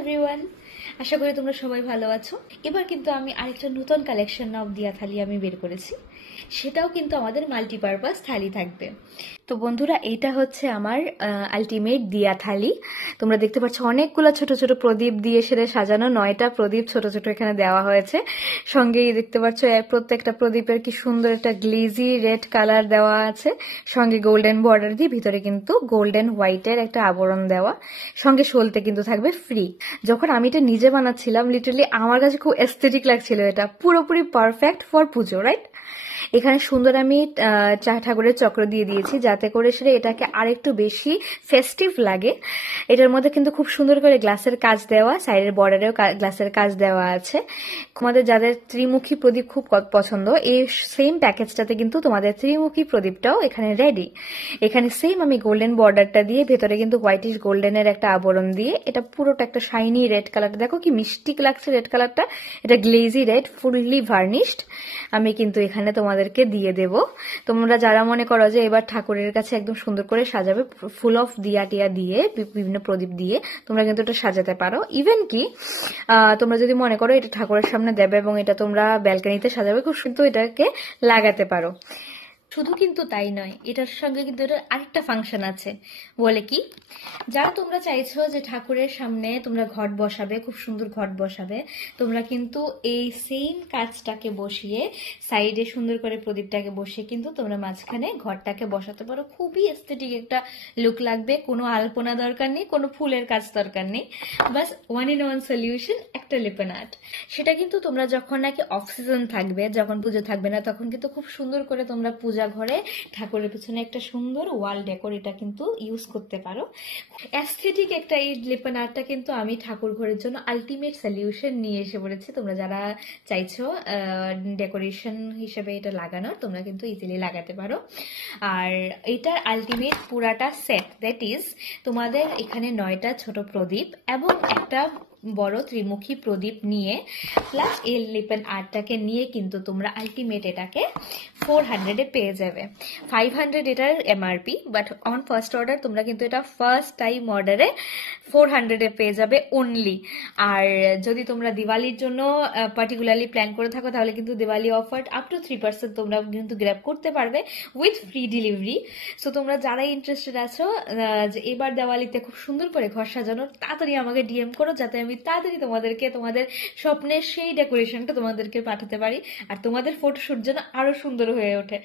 Everyone, আশা করি তোমরা সবাই ভালো আছো। এবার কিন্তু আমি আরেকটা নতুন কালেকশন অফ দিয়া থালি আমি বের করেছি, সেটাও কিন্তু আমাদের মাল্টিপারপাস থালি থাকবে। তো বন্ধুরা, এইটা হচ্ছে আমার আলটিমেট দিয়া থালি। তোমরা দেখতে পাচ্ছ অনেকগুলো ছোট ছোট প্রদীপ দিয়ে সেটা সাজানো, 9টা প্রদীপ ছোট ছোট এখানে দেওয়া হয়েছে। সঙ্গেই দেখতে পাচ্ছ প্রত্যেকটা প্রদীপের কি সুন্দর একটা গ্লেজি রেড কালার দেওয়া আছে, সঙ্গে গোল্ডেন বর্ডার দিয়ে ভিতরে কিন্তু গোল্ডেন হোয়াইটের একটা আবরণ দেওয়া, সঙ্গে সলতে কিন্তু থাকবে ফ্রি। যখন আমি এটা নিজে বানাচ্ছিলাম, লিটারালি আমার কাছে খুব এস্থেটিক লাগছিল, এটা পুরোপুরি পারফেক্ট ফর পুজো, রাইট? এখানে সুন্দর আমি ঠাকুরের চক্র দিয়ে দিয়েছি, যাতে করে সেটা এটাকে আরেকটু বেশি ফেস্টিভ লাগে। এটার মধ্যে কিন্তু খুব সুন্দর করে গ্লাসের কাজ দেওয়া, সাইডের বর্ডারেও গ্লাসের কাজ দেওয়া আছে। তোমাদের যাদের ত্রিমুখী প্রদীপ খুব পছন্দ, এই সেম প্যাকেজটাতে কিন্তু তোমাদের ত্রিমুখী প্রদীপটাও এখানে রেডি। এখানে সেম আমি গোল্ডেন বর্ডারটা দিয়ে ভেতরে কিন্তু হোয়াইটিশ গোল্ডেনের একটা আবরণ দিয়ে এটা পুরোটা একটা শাইনি রেড কালার, দেখো কি মিষ্টি লাগছে রেড কালারটা, এটা গ্লেজি রেড, ফুললি ভার্নিশড আমি কিন্তু এখানে তোমাদেরকে দিয়ে দেব। তোমরা যারা মনে করো যে এবার ঠাকুরের কাছে একদম সুন্দর করে সাজাবে ফুল অফ দিয়া টিয়া দিয়ে, বিভিন্ন প্রদীপ দিয়ে, তোমরা কিন্তু এটা সাজাতে পারো। ইভেন কি তোমরা যদি মনে করো এটা ঠাকুরের সামনে দেবে এবং এটা তোমরা ব্যালকনিতে সাজাবে, খুব সুন্দর এটাকে লাগাতে পারো। শুধু কিন্তু তাই নয়, এটার সঙ্গে কিন্তু এটার আরেকটা ফাংশন আছে। বলে কি, যারা তোমরা চাইছো যে ঠাকুরের সামনে তোমরা ঘট বসাবে, খুব সুন্দর ঘট বসাবে, তোমরা কিন্তু এই সেম কাজটাকে বসিয়ে সাইডে সুন্দর করে প্রদীপটাকে বসিয়ে কিন্তু তোমরা মাঝখানে ঘরটাকে বসাতে পারো। খুবই এস্থেটিক একটা লুক লাগবে, কোনো আলপনা দরকার নেই, কোনো ফুলের কাজ দরকার নেই, বাস ওয়ান ইন ওয়ান সলিউশন, একটা লিপন আর্ট। সেটা কিন্তু তোমরা যখন নাকি অফ সিজন থাকবে, যখন পুজো থাকবে না, তখন কিন্তু খুব সুন্দর করে তোমরা পূজা ঘরে ঠাকুরের পিছনে একটা সুন্দর ওয়াল ডেকোর এটা কিন্তু ইউজ করতে পারো। অ্যাস্থেটিক একটা এই লিপন আর্টটা কিন্তু আমি ঠাকুর ঘরের জন্য আলটিমেট সলিউশন নিয়ে এসে পড়েছি। তোমরা যারা চাইছো ডেকোরেশন হিসেবে এটা লাগানোর, তোমরা কিন্তু ইজিলি লাগাতে পারো। আর এটার আলটিমেট পুরাটা সেট, দ্যাট ইজ তোমাদের এখানে 9টা ছোট প্রদীপ এবং একটা বড় ত্রিমুখী প্রদীপ নিয়ে প্লাস এই লিপন আর্টটাকে নিয়ে কিন্তু তোমরা আলটিমেট এটাকে 400-এ পেয়ে যাবে। 500 এটার MRP, but on first order তোমরা কিন্তু এটা ফার্স্ট টাইম অর্ডারে 400-এ পেয়ে যাবে অনলি। আর যদি তোমরা দিওয়ালির জন্য পার্টিকুলারলি প্ল্যান করে থাকো, তাহলে কিন্তু দিওয়ালি অফার আপ টু 3% তোমরা কিন্তু গ্র্যাব করতে পারবে উইথ ফ্রি ডেলিভারি। সো তোমরা যারা ইন্টারেস্টেড আছো যে এবার দিওয়ালিতে খুব সুন্দর করে ঘর সাজানোর, তাড়াতাড়ি আমাকে ডিএম করো, যাতে আমি তাড়াতাড়ি তোমাদেরকে তোমাদের স্বপ্নের সেই ডেকোরেশনটা তোমাদেরকে পাঠাতে পারি আর তোমাদের ফটোশুট যেন আরো সুন্দর হয়ে ওঠে।